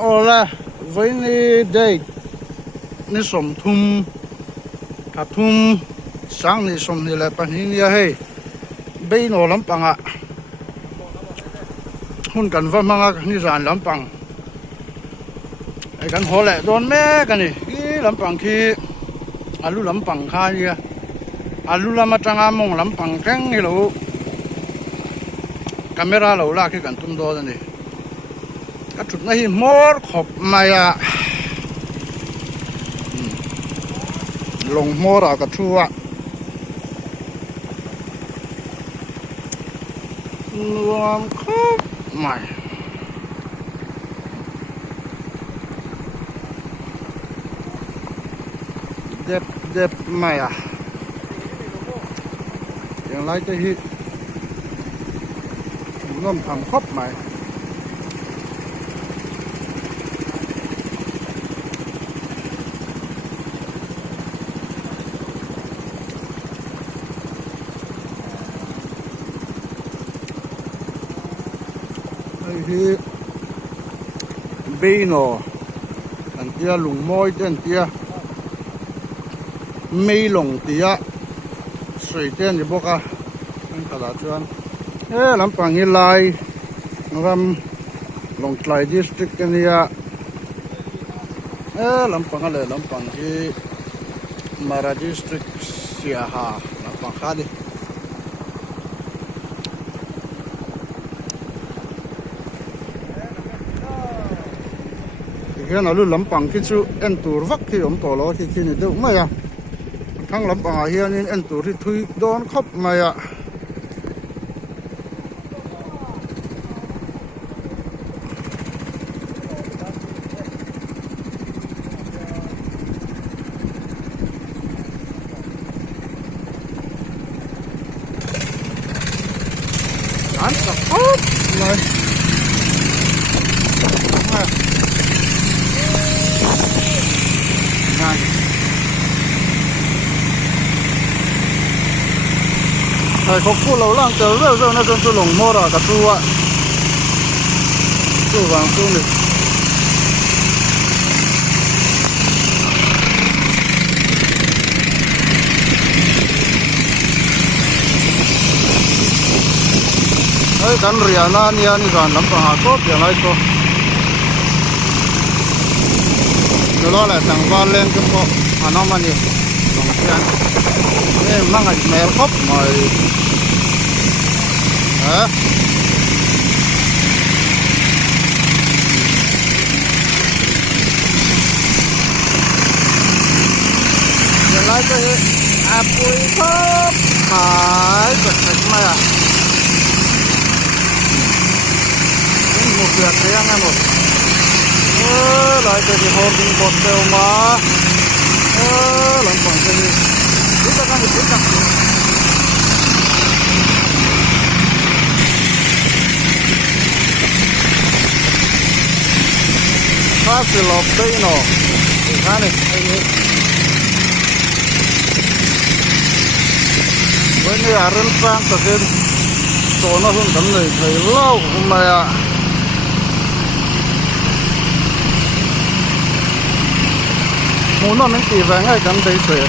Hola, với đây ni som thum thà thum sáng ni som ni lại pan hin ya hey bây nó lắm bằng ạ hun cần văn mang ni giàn lắm bằng ai cần hồ lệ đón mẹ cái này lắm bằng khi alu lắm bằng khai ya alu lắm trang mong lắm bằng căng cái lỗ camera lỗ la cái cần tung đo này cái chút này mót khop mày à lồng mót à cái chua nuông khop mày đẹp đẹp mày àยังไล่จะฮิน้ำทำครบไหมไอ้ฮิบีโนอันเดียลุงมอยเด่นเดียไม่หลงเดียสวยเด่นอยู่บอกอ่ะนั่นตลาดชวนลำปางยี่ไลรำลงไกลดิสตริกกันเนี่ยลำปางอะไรลำปางที่มาราดิสตริกเสียหาลำปางข้าดิเห็นอะไรลำปางที่ชูเอ็นตูร์วักที่ผมต่อล้อที่นี่เดี๋ยวไม่อะทั้งลำปางเฮียนี่เอ็นตูร์ที่ทุยโดนครบไม่อะอันสักปุ๊บเลยไอ้เขาพูดเราล่างเจอเรื่องนั่นจนหลงมอระกับตัวตัววางตัวนี่ไอ้กันเรียนนี่นี่กันลำปางก็เปลี่ยนอะไรก็เดี๋ยวเราแหละสั่งบ้านเล่นก็พออันนั้นมันนี่สองเดือนนี่มั่งไอ้แมวครบหน่อยเดี๋ยวเราจะอาปุยครบหายเกิดไหมอ่ะหมดเกลือเสียงไงหมดเราจะที่โฮดิ้งบดเซลมาหลังฝั่งจะมีรู้จักกันหรือรู้จักถ้าสิลบได้เนาะอีกครั้งนึงไอ้นี่วันนี้อาร์เซนตัดสินโซนนั้นทำเลยใครเล่าผมมาอ่ะหมูน้ำมันตีแรงให้กันได้เสีย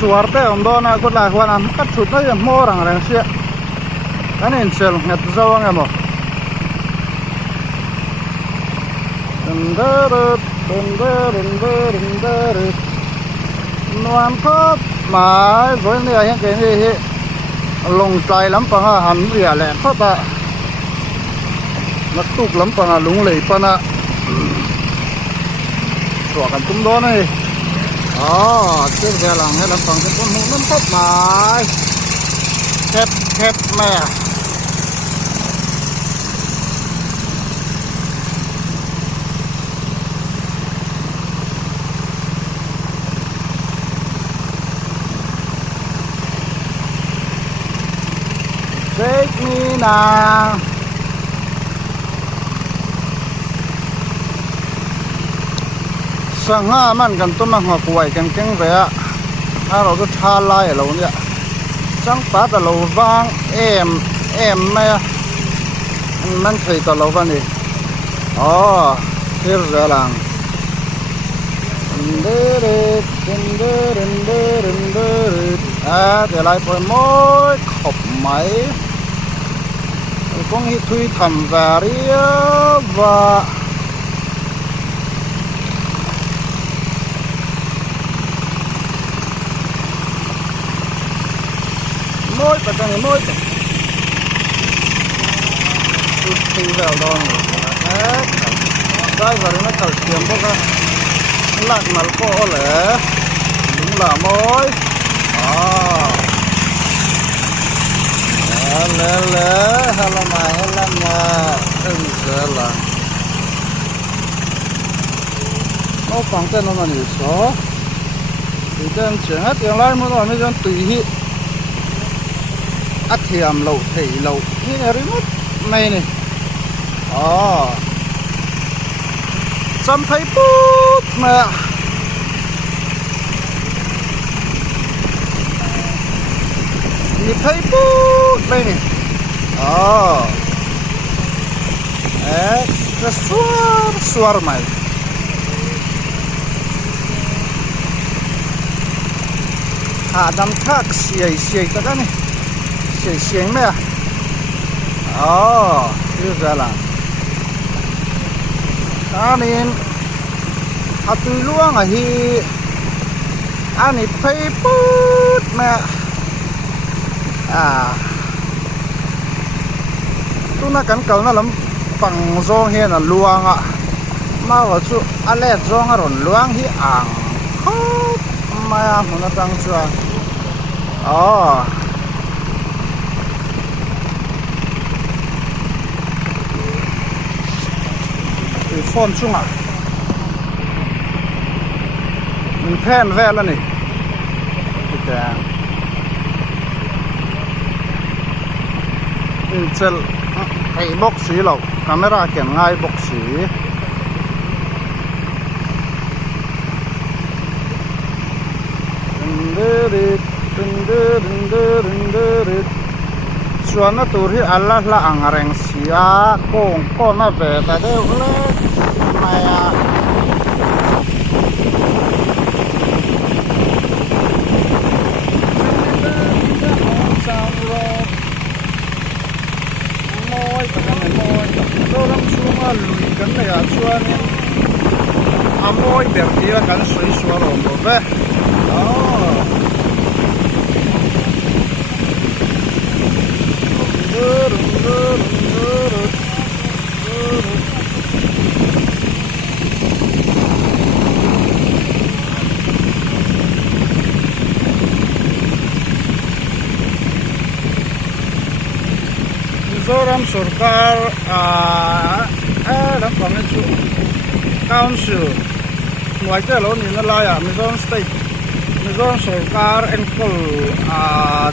suarte ondo na ko la hwana ka thut na ya morang rang sia kan in sel ngat zawang amo nuam khop mai với này những cái gì lồng trái lắm bằng hầm rìa lẹ khop à nó tụt lắm bằng lúng lì pan àตัวกันตุ้มโดนเลยเชื่อแกหลังให้ลำฟังเป็นคนหูน้ำพบหมายแคบแม่ take me now sang ha man kan to ma ngwa kuai kan keng ve a ro to tha lai lo nia chang pa ta lo wang em ma man thei ta lo va ni thir ra lang để lại phải mỗi khop máy con hít thui thầm và và mỗi cái này mỗi thui vào đó đây vào nó thở kiếm bốc ra lạc mà có lẽ đúng là mỗi lẽ hala mà giờ là nó phẳng tên nó là nhiều số thì tên chuyển hết tiền lại mới mới dân tùy hi ắt thiềm lẩu thủy lẩu hi này rất mất này này xăm thấy bút mà thì thấy bút đây này cái suar mày hạ đâm thác xìa ta cái này xìa mẹ như vậy là nên tùy luôn hi anh ấy thấy bút mẹ tôi nói cảnh cầu nó lắm bằng do hè là luang mà vào chỗ anh lẽ do nó rồi luang hi khóc mà nó tăng chưa phone chung mình pen về là này Intel ai box xí lầu camera kiện ngay box xí xuân nó tụi thì Allah là ang reng xí con nó về tại đây mày lùi cắn này xuân môi bẹt đi là cắn suy xua rồi về Mizoram Sarkar đã còn cái chỗ council ngoài cái lối nhìn nó lại Mizoram State Mizoram Sarkar Angkor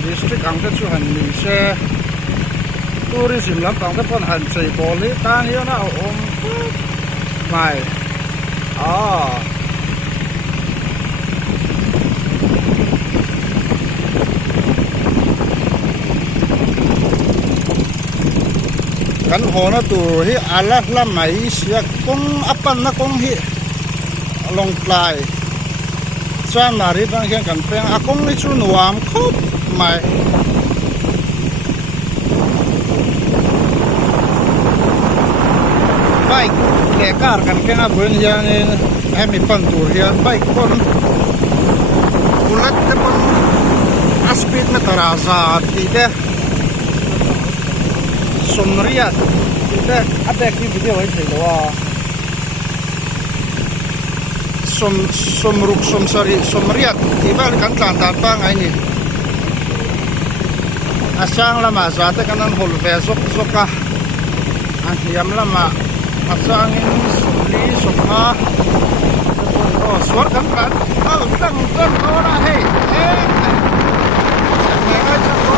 district ang cái chỗ hành mình xe tourism lắm còn cái con hành chạy bộ lý ta hiếu nó ôm mày kan hona tu hi ala la mai sia kong apan na kong hi long plai chan mari bang hian kan peng akong ni chu nuam khop mai bike le car kan kenga bun hian in hemi pan tur hian bike kon ulat te pon aspid me taraza ti de somriat te atek ni video ai thelo somruk somriat ti bal kan tlan ta ta ngai ni asang lama za te kanan hol ve zoka hiam lama asang in li sokha suar kan tang ora he ngai cha ko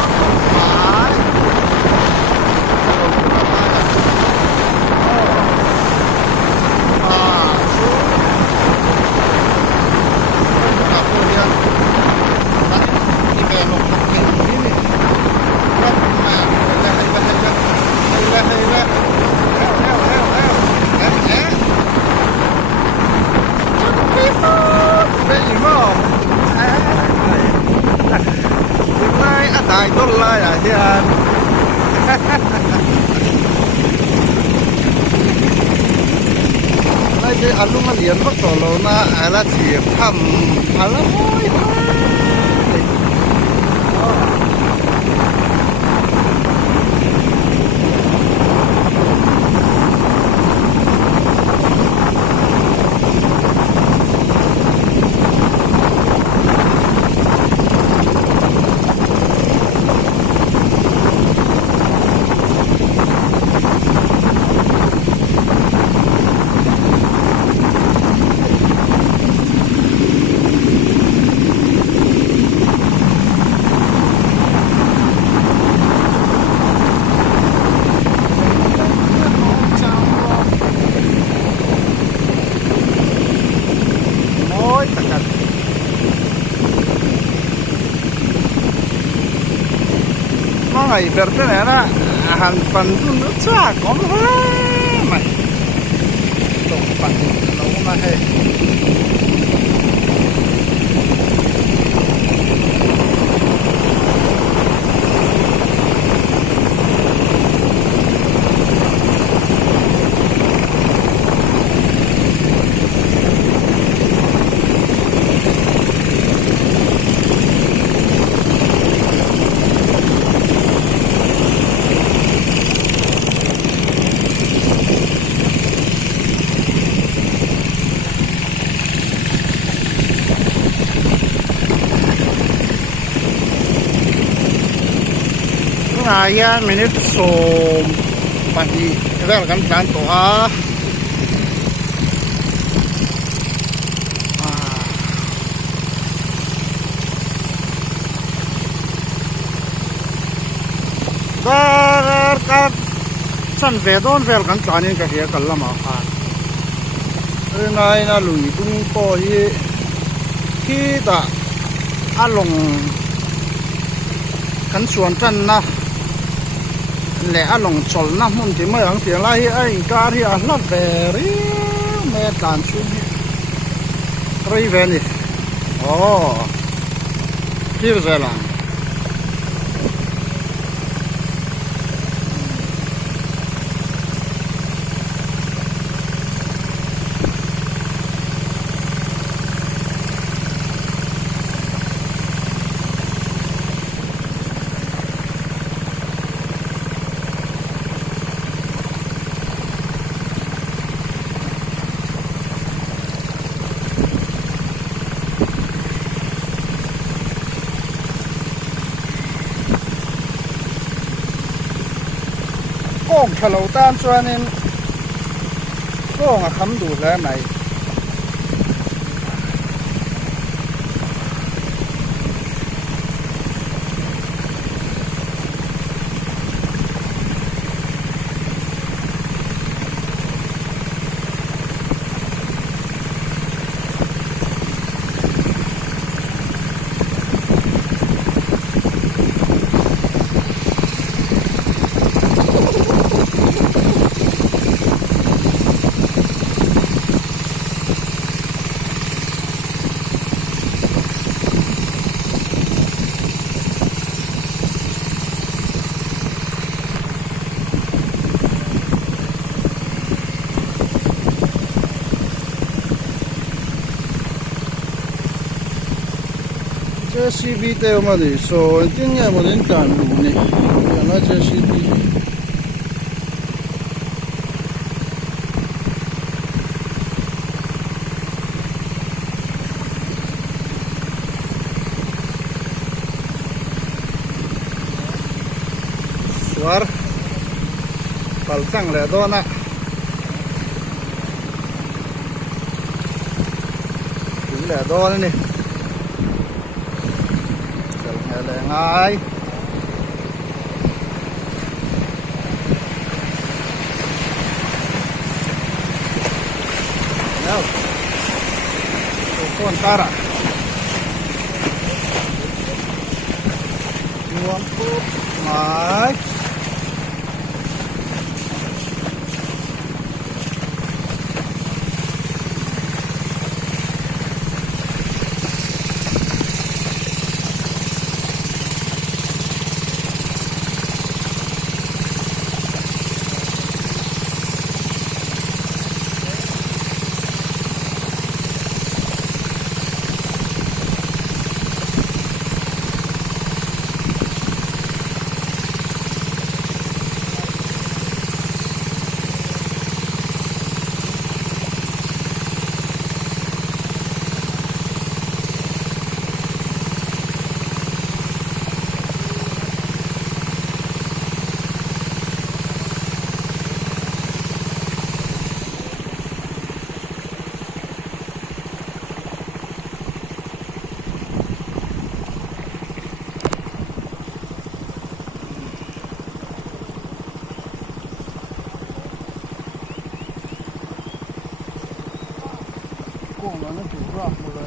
ไอ้ที่อันลุงมาเรียนพักต่อเรานะไอ้ละเทียบทำอะไรโอ้ยไอ้เบิร์ตเนี่ยนะอาหารฟันตุนจ้าของไม่ตรงฟันเรามาให้Ayan, minute so pagi welcome kanto dar san vedon welcome kanin ka hiya kallama nai na lui tung po hi ki da along kan suan tan na lẽ lòng chol na mun thì mới ăn tiền lại ai cả thì ăn lót về đi mẹ đàn xuống rồi về đi kia rồi làก้องทะเลต้านส่วนนี้ก้องคำดูแลไหนJCB တဲ့မှာဒီဆိုတင်းရမတင်တန်လူနေနော် JCB สวรปัลสังเลยตัวน่ะถึงเลยตัวนี่ngay đâu con ta à nguồn cốt máy 光了，那主上不了。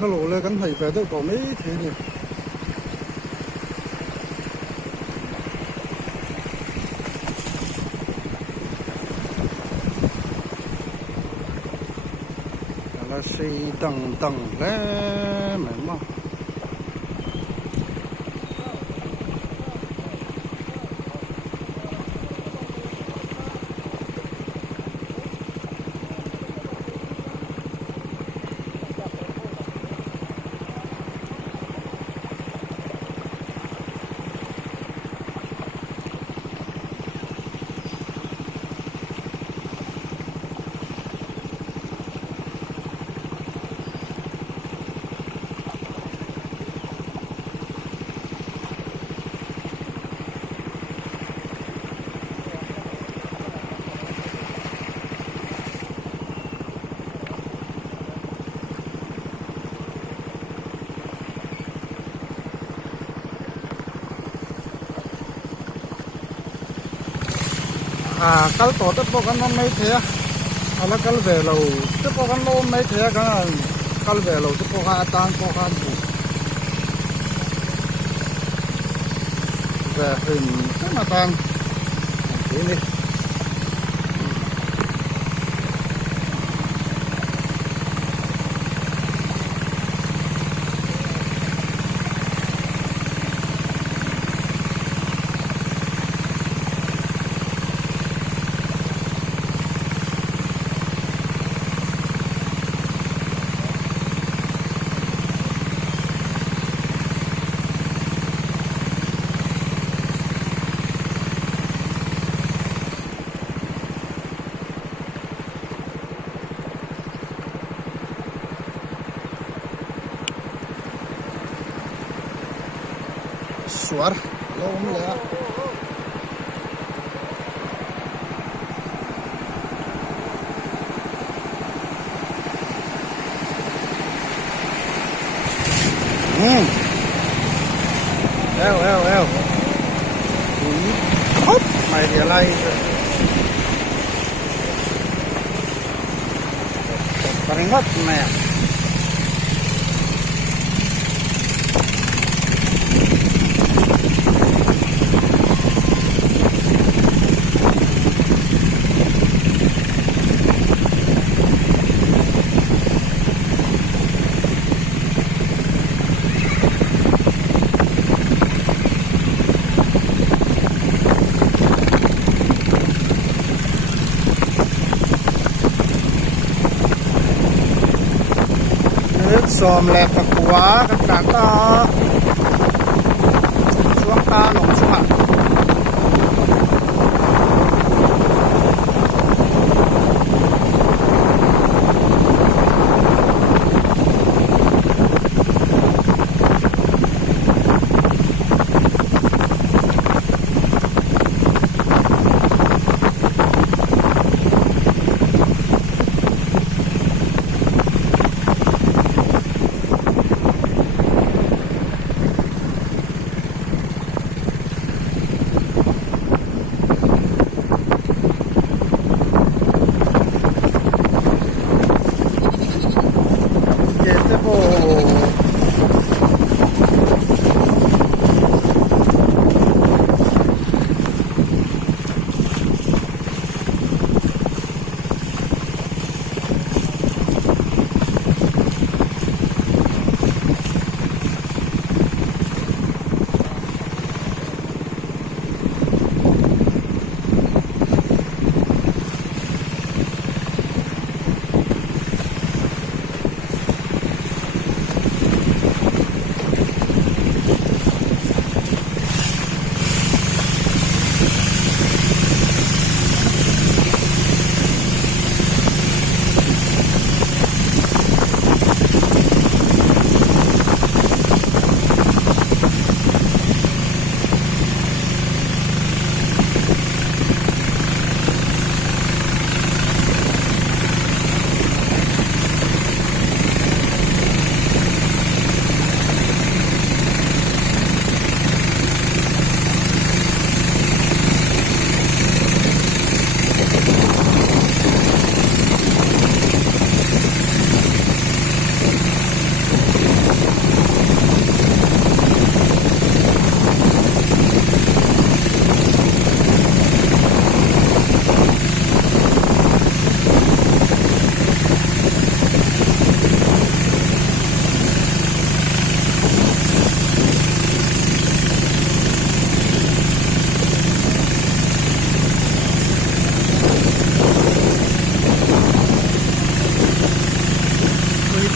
Hello 咧，咁係都講咩嘢嘅？là xì tầng tầng lẽ mày mà kal to te po kan mai thea ala kal ve lo te po kan lo mai thea kan kal ve lo te po ka tan po kan bu ve hình cái mà tan thế đi suar lom le eo hop mày thì lay paling hot mày xòm lẹt tập quá các bạn ta xuống ta nồng xuống ạ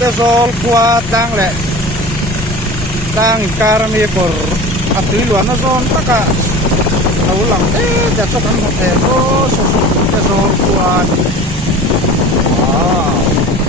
cái zol qua đang lệ đang karami por à tùy luận nó zon tất cả lâu lắm thế để cho hắn một thẻ số số cái zol qua wow